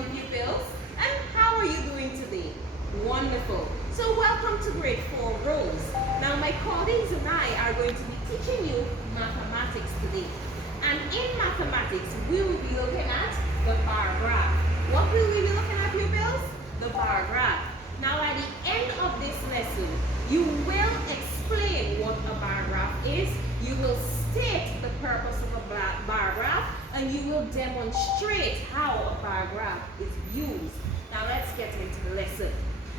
morning, pupils. And how are you doing today? Wonderful. So welcome to grade 4 Rose. Now my colleagues and I are going to be teaching you mathematics today. And in mathematics, we will be looking at the bar graph. What will we be looking at, pupils? The bar graph. Now at the end of this lesson, you will explain what a bar graph is. You will state the purpose of a bar graph, and you will demonstrate how a bar graph is used. Now let's get into the lesson.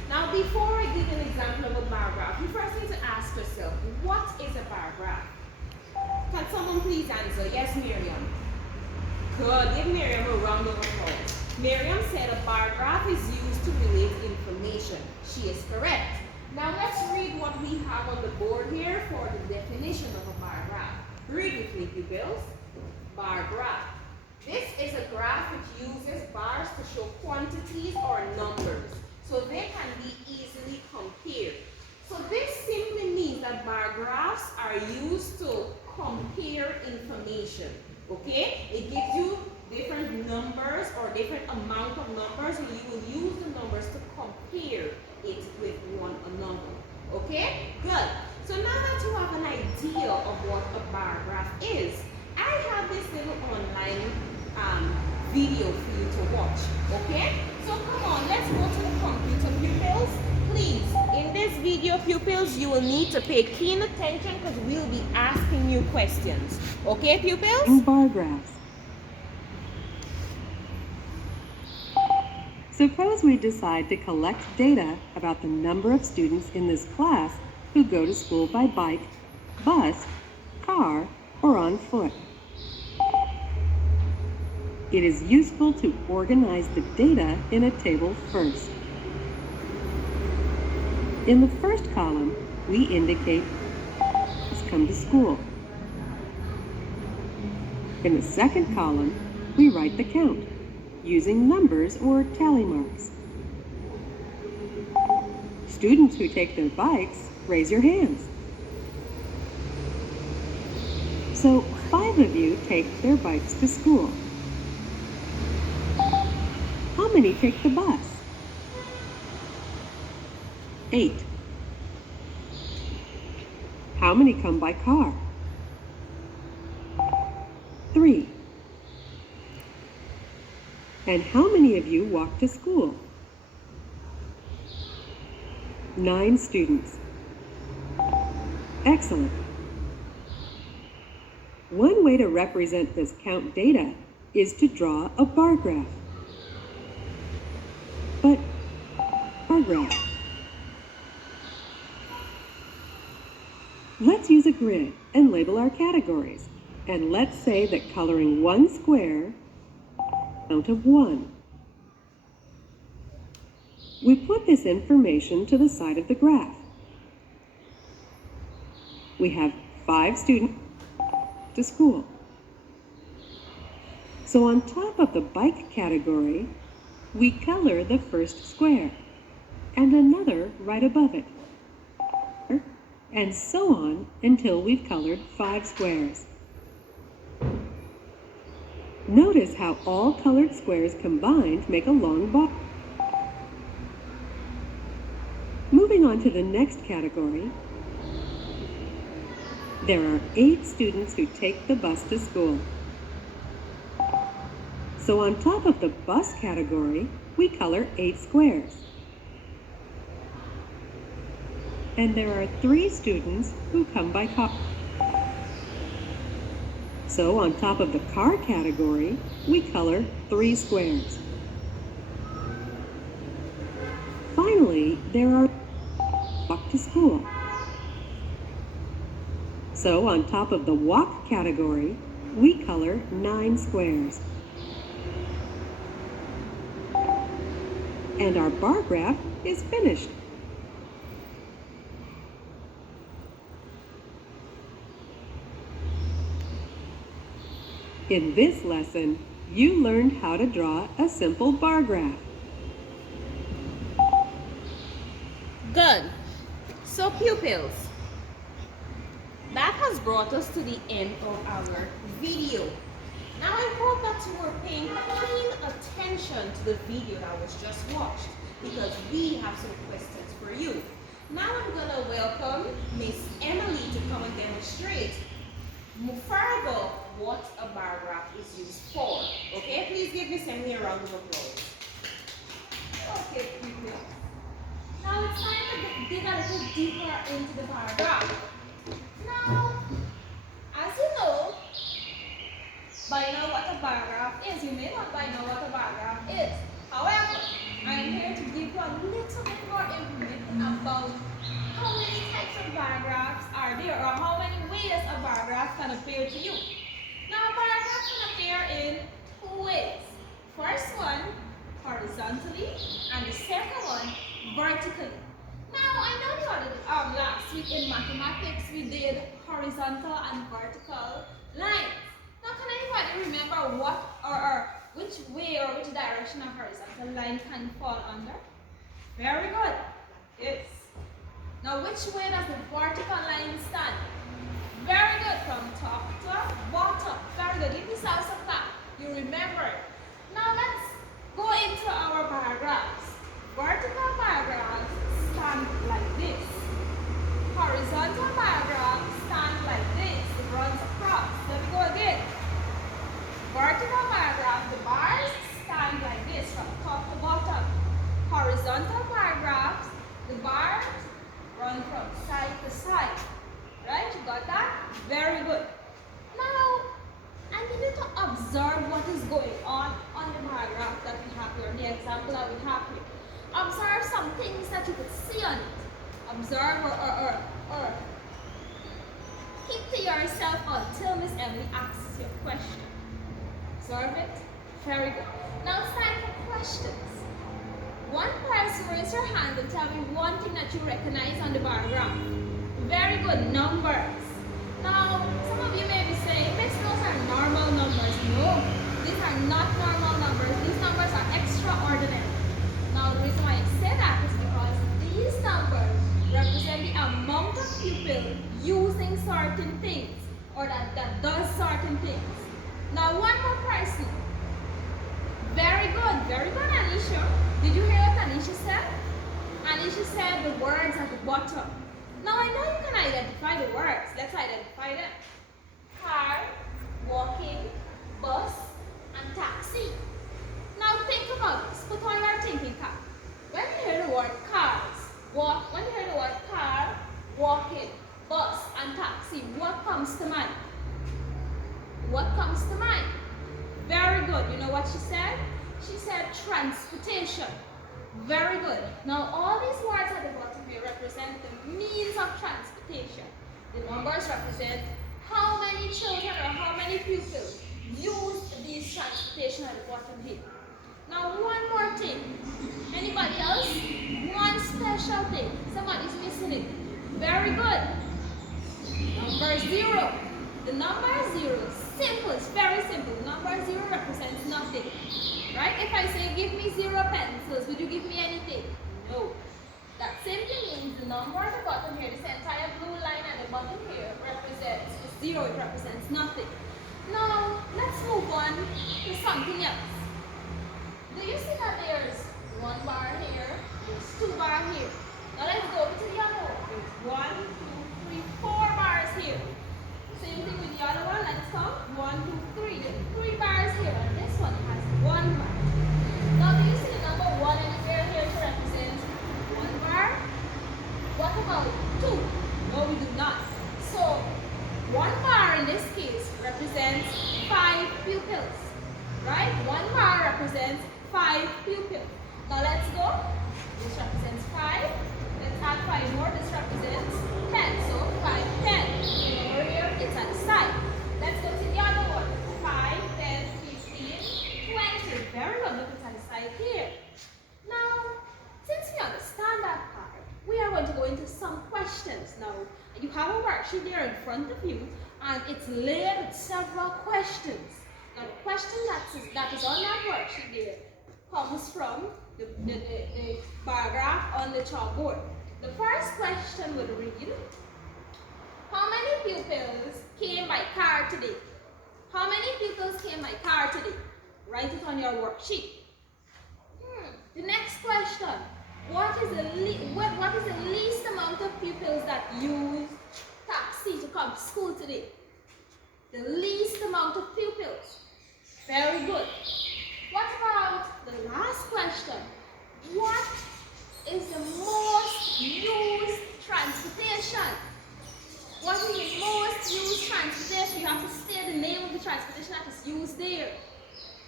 Now before I give an example of a bar graph, you first need to ask yourself, what is a bar graph? Can someone please answer? Yes, Miriam. Good. Give Miriam a round of applause. Miriam said a bar graph is used to relate information. She is correct. Now let's read what we have on the board here for the definition of a bar graph. Read with me, pupils. Bar graph. This is a graph which uses bars to show quantities or numbers, so they can be easily compared. So this simply means that bar graphs are used to compare information. Okay? It gives you different numbers or different amount of numbers, and you will use the numbers to compare it with one another. Okay? Good. So now that you have an idea of what a bar graph is, I have this little online video for you to watch. Okay? So come on, let's go to the computer, pupils. Please, in this video, pupils, you will need to pay keen attention because we'll be asking you questions. Okay, pupils? Bar graphs. Suppose we decide to collect data about the number of students in this class who go to school by bike, bus, car, or on foot. It is useful to organize the data in a table first. In the first column, we indicate who's come to school. In the second column, we write the count using numbers or tally marks. Students who take their bikes, raise your hands. So 5 of you take their bikes to school. How many take the bus? 8. How many come by car? 3. And how many of you walk to school? 9 students. Excellent. One way to represent this count data is to draw a bar graph. But, bar graph. Let's use a grid and label our categories. And let's say that coloring one square, count of 1. We put this information to the side of the graph. We have 5 students to school. So on top of the bike category, we color the first square and another right above it, and so on until we've colored 5 squares. Notice how all colored squares combined make a long bar. Moving on to the next category, there are 8 students who take the bus to school. So on top of the bus category, we color 8 squares. And there are 3 students who come by car. So on top of the car category, we color 3 squares. Finally, there are walk to school. So on top of the walk category, we color 9 squares. And our bar graph is finished. In this lesson, you learned how to draw a simple bar graph. Good. So pupils, that has brought us to the end of our video. Now I hope that you were paying keen attention to the video that was just watched because we have some questions for you. Now I'm going to welcome Miss Emily to come and demonstrate further what a bar graph is used for. Okay, please give Miss Emily a round of applause. Okay, people. Now it's time to dig a little deeper into the bar graph. Now, as you know, by now what a bar graph is. You may not by now what a bar graph is. However, I am here to give you a little bit more information about how many types of bar graphs are there or how many ways a bar graph can appear to you. Now, a bar graph can appear in two ways. First one, horizontally, and the second one, vertically. Now, I know the other last week in mathematics we did horizontal and vertical lines. Now, can anybody remember what or which way or which direction a horizontal line can fall under? Very good. Yes. Now, which way does the vertical line stand? Very good. From top to bottom. Very good. Give yourself some clap. You remember it. Now, let's go into our bar graphs. Vertical bar graphs stand like this. Horizontal bar graphs stand like this. It runs across. Let me go again. Vertical bar graph, the bars stand like this from top to bottom. Horizontal bar graphs, the bars run from side to side. Right? You got that? Very good. Now, I need you to observe what is going on the bar graph that we have here, the example that we have here. Observe some things that you could see on it. Observe or keep to yourself until Miss Emily asks you a question. Observe it. Very good. Now it's time for questions. One person raise your hand and tell me one thing that you recognize on the bar graph. Very good. Numbers. Now, some of you may be saying, Miss, those are normal numbers. No, these are not normal numbers. These numbers are extraordinary. Now, the reason why I say that is because these numbers represent the amount of people using certain things or that does certain things. Now, one more person. Very good, Anisha. Did you hear what Anisha said? Anisha said the words at the bottom. Now, I know you can identify the words. Let's identify them. Car, walking, bus, and taxi. Now, think about this. Put on your thinking cap. When you hear the word cars, when you hear the word car, walking, bus, and taxi, what comes to mind? What comes to mind? Very good. You know what she said? She said transportation. Very good. Now all these words at the bottom here represent the means of transportation. The numbers represent how many children or how many pupils use these transportation at the bottom here. Now one more thing. Anybody else? One special thing. Somebody's missing it. Very good. Number 0. The number 0, simple, it's very simple. Number 0 represents nothing. Right? If I say give me 0 pencils, would you give me anything? No. That simply means the number at the bottom here, this entire blue line at the bottom here represents 0, it represents nothing. Now, let's move on to something else. Do you see that there's 1 bar here, there's 2 bars here. Now let's go to the other one. There's 1, 2, 3, 4 bars here. Same thing with the other one. Let's count. 1, 2, 3. There's 3 bars here, and this one has 1 bar. Now, do you see the number 1 anywhere here to represent 1 bar? What about 2? No, we do not. So, 1 bar in this case represents 5 pupils. Right? 1 bar represents 5 pupils. Now, let's go. This represents 5. Let's add 5 more. This represents 10. So, 5, 10. Over here, it's at the side. Let's go to the other one. 5, 10, 15, 20. Very good. Look, it's at the side here. Now, since we understand that part, we are going to go into some questions. Now, you have a worksheet there in front of you, and it's layered with several questions. Now, the question that is on that worksheet there comes from the bar graph on the chalkboard. The first question would read, how many pupils came by car today? How many people came in my car today? Write it on your worksheet. The next question. What is the least amount of pupils that use taxi to come to school today? The least amount of pupils. Very good. What about the last question? What is the most used transportation? What is the most used transportation? You have to state the name of the transportation that is used there.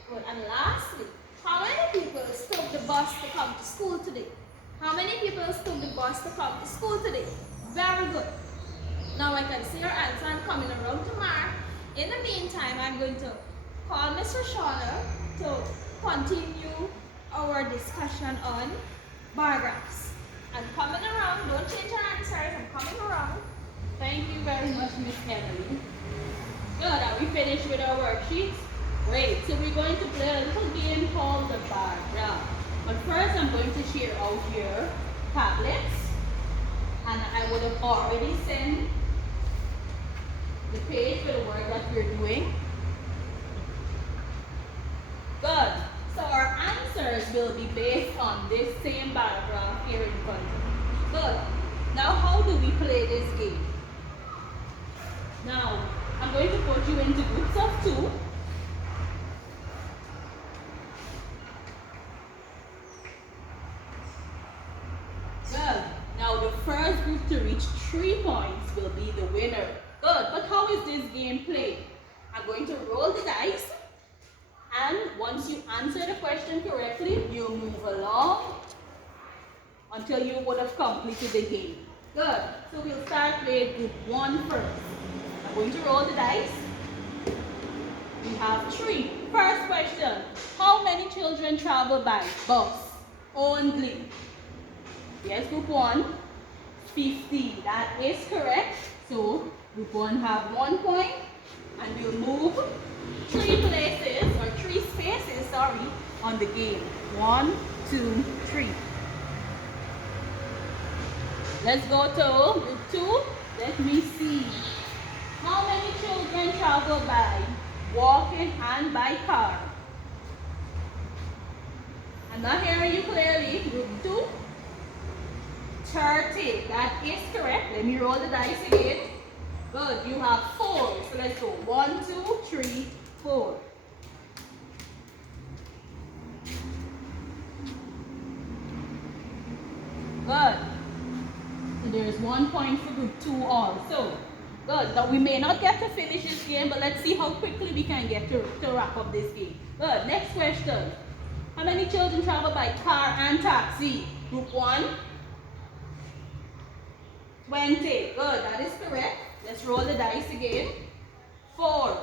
Good. And lastly, how many people took the bus to come to school today? How many people took the bus to come to school today? Very good. Now I can see your answer. I'm coming around to mark. In the meantime, I'm going to call Mr. Shauna to continue our discussion on bar graphs. I'm coming around. Don't change your answers. I'm coming around. Thank you very much, Miss Emily. Good. Are we finished with our worksheets? Great. So we're going to play a little game called the bar graph. But first, I'm going to share out your tablets. And I would have already sent the page for the work that we're doing. Good. So our answers will be based on this same bar graph here in front of you. Good. Now, how do we play this game? Now, I'm going to put you into groups of 2. Good. Now, the first group to reach 3 points will be the winner. Good. But how is this game played? I'm going to roll the dice. And once you answer the question correctly, you'll move along until you would have completed the game. Good. So we'll start with group 1 first. I'm going to roll the dice. We have 3. First question. How many children travel by bus only? Yes, group 1. 50. That is correct. So group 1 have 1 point. And we'll move 3 places, or 3 spaces, sorry, on the game. 1, 2, 3. Let's go to group 2. Let me see. How many children travel by walking and by car? I'm not hearing you clearly. Group 2. 30. That is correct. Let me roll the dice again. Good. You have 4. So let's go. 1, 2, 3, 4. Good. So there's 1 point for group 2 also. Good. Now we may not get to finish this game, but let's see how quickly we can get to wrap up this game. Good. Next question. How many children travel by car and taxi? Group 1. 20. Good. That is correct. Let's roll the dice again. 4.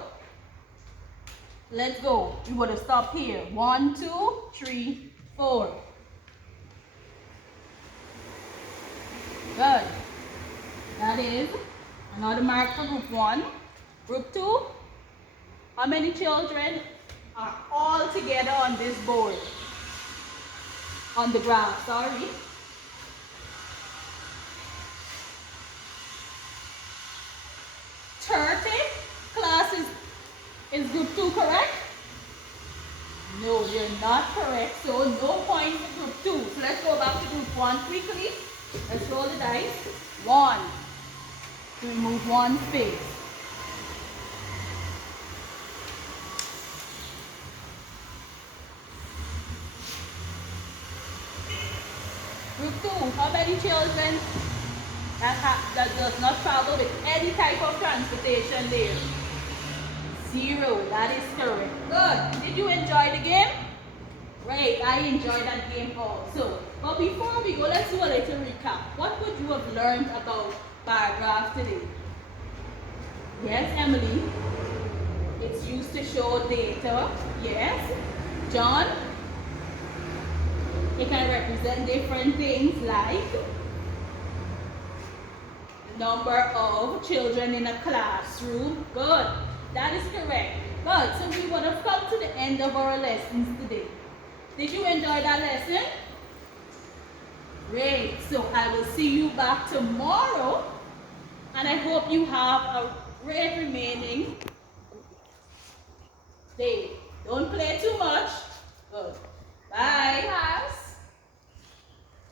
Let's go. We would have stopped here. 1, 2, 3, 4. Good. That is another mark for group 1. Group 2. How many children are all together on this board? On the graph, sorry. 30. Class is group 2 correct? No, you're not correct. So no points for group 2. So let's go back to group 1 quickly. Let's roll the dice. 1. To remove 1 space. Group 2. How many children that does not travel with any type of transportation there? 0. That is correct. Good. Did you enjoy the game? Great. I enjoyed that game also. But before we go, let's do a little recap. What would you have learned about bar graph today? Yes, Emily. It's used to show data. Yes. John? It can represent different things like number of children in a classroom. Good. That is correct. Good. So we would have come to the end of our lessons today. Did you enjoy that lesson? Great. So I will see you back tomorrow. And I hope you have a great remaining Stay. Don't play too much. Good. Bye.